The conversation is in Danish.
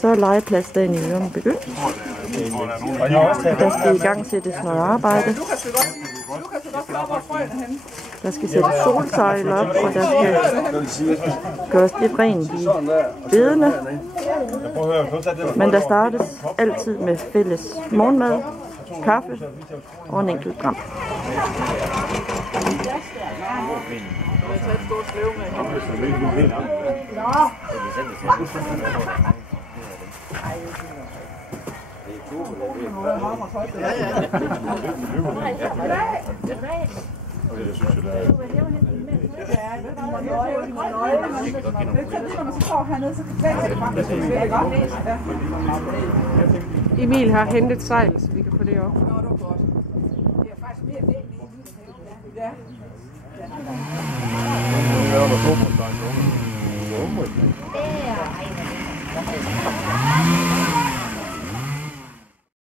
Så er legepladsdagen i Ørum begyndt. Der skal i gang sættes noget arbejde. Der skal sættes solsejl op, og der skal gøres lidt rent i bedene. Men der startes altid med fælles morgenmad, kaffe og en enkelt gram. Emil har hentet sejl, så vi kan få det op. Ja.